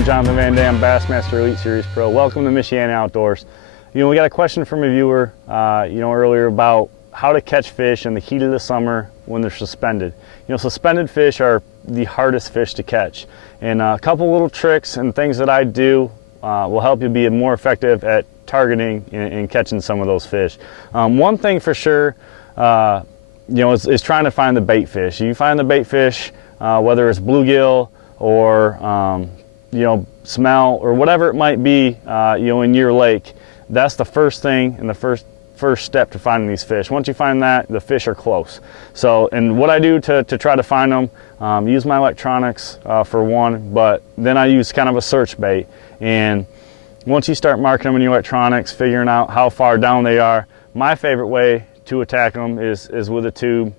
I'm Jon VanDam, Bassmaster Elite Series Pro. Welcome to Michiana Outdoors. We got a question from a viewer, earlier about how to catch fish in the heat of the summer when they're suspended. Suspended fish are the hardest fish to catch. And a couple little tricks and things that I do will help you be more effective at targeting and catching some of those fish. One thing for sure, is trying to find the bait fish. You find the bait fish, whether it's bluegill or smell or whatever it might be, in your lake. That's the first thing and the first step to finding these fish. Once you find that, the fish are close. So, and what I do to try to find them, use my electronics for one, but then I use kind of a search bait. And once you start marking them in your electronics, figuring out how far down they are, my favorite way to attack them is with a tube,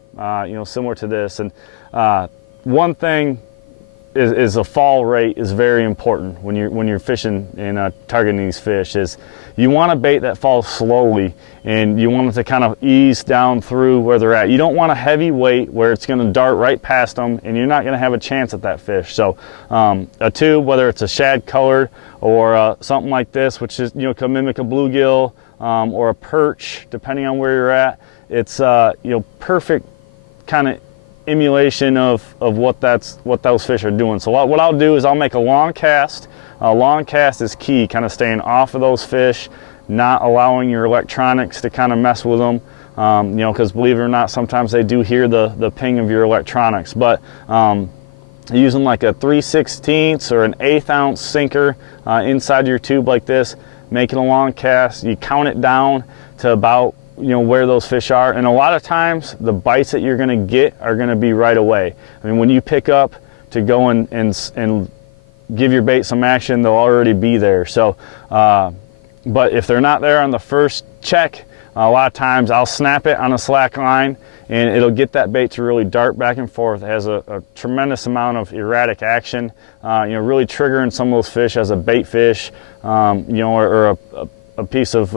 similar to this. And one thing is a fall rate is very important when you're fishing and targeting these fish. Is you want to bait that falls slowly, and you want it to kind of ease down through where they're at. You don't want a heavy weight where it's going to dart right past them and you're not going to have a chance at that fish. So a tube, whether it's a shad colored or something like this, which is can mimic a bluegill or a perch, depending on where you're at, it's perfect kind of emulation of what those fish are doing. So what I'll do is I'll make a long cast. A long cast is key, kind of staying off of those fish, not allowing your electronics to kind of mess with them, because believe it or not, sometimes they do hear the ping of your electronics. But using like a 3/16 or an 1/8 ounce sinker inside your tube like this, making a long cast, you count it down to about where those fish are, and a lot of times the bites that you're going to get are going to be right away. I mean, when you pick up to go and give your bait some action, they'll already be there. So but if they're not there on the first check, a lot of times I'll snap it on a slack line and it'll get that bait to really dart back and forth. It has a tremendous amount of erratic action, really triggering some of those fish as a bait fish, or a piece of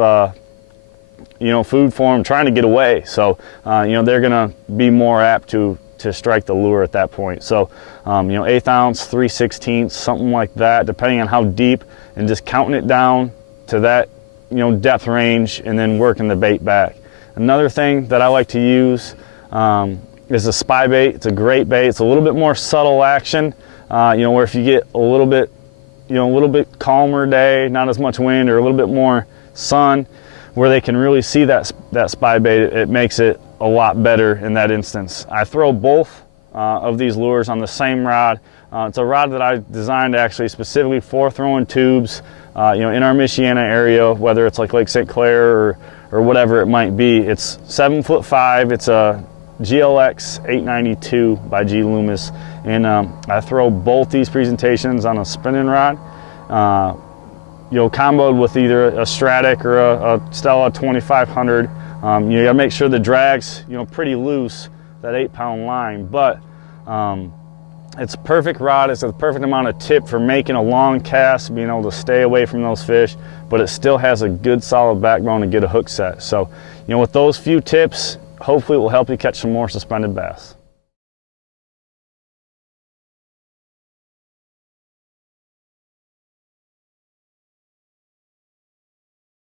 food for them trying to get away. So they're gonna be more apt to strike the lure at that point. So 1/8 ounce, 3/16, something like that, depending on how deep, and just counting it down to that depth range and then working the bait back. Another thing that I like to use is a spy bait. It's a great bait. It's a little bit more subtle action, where if you get a little bit calmer day, not as much wind, or a little bit more sun, where they can really see that spy bait, it makes it a lot better in that instance. I throw both of these lures on the same rod. It's a rod that I designed actually specifically for throwing tubes, in our Michiana area, whether it's like Lake St. Clair or whatever it might be. It's 7'5". It's a GLX 892 by G Loomis, and I throw both these presentations on a spinning rod. Comboed with either a Stratic or a Stella 2500. You gotta make sure the drag's pretty loose, that 8-pound line, but it's a perfect rod. It's a perfect amount of tip for making a long cast, being able to stay away from those fish, but it still has a good solid backbone to get a hook set. So with those few tips, hopefully it will help you catch some more suspended bass.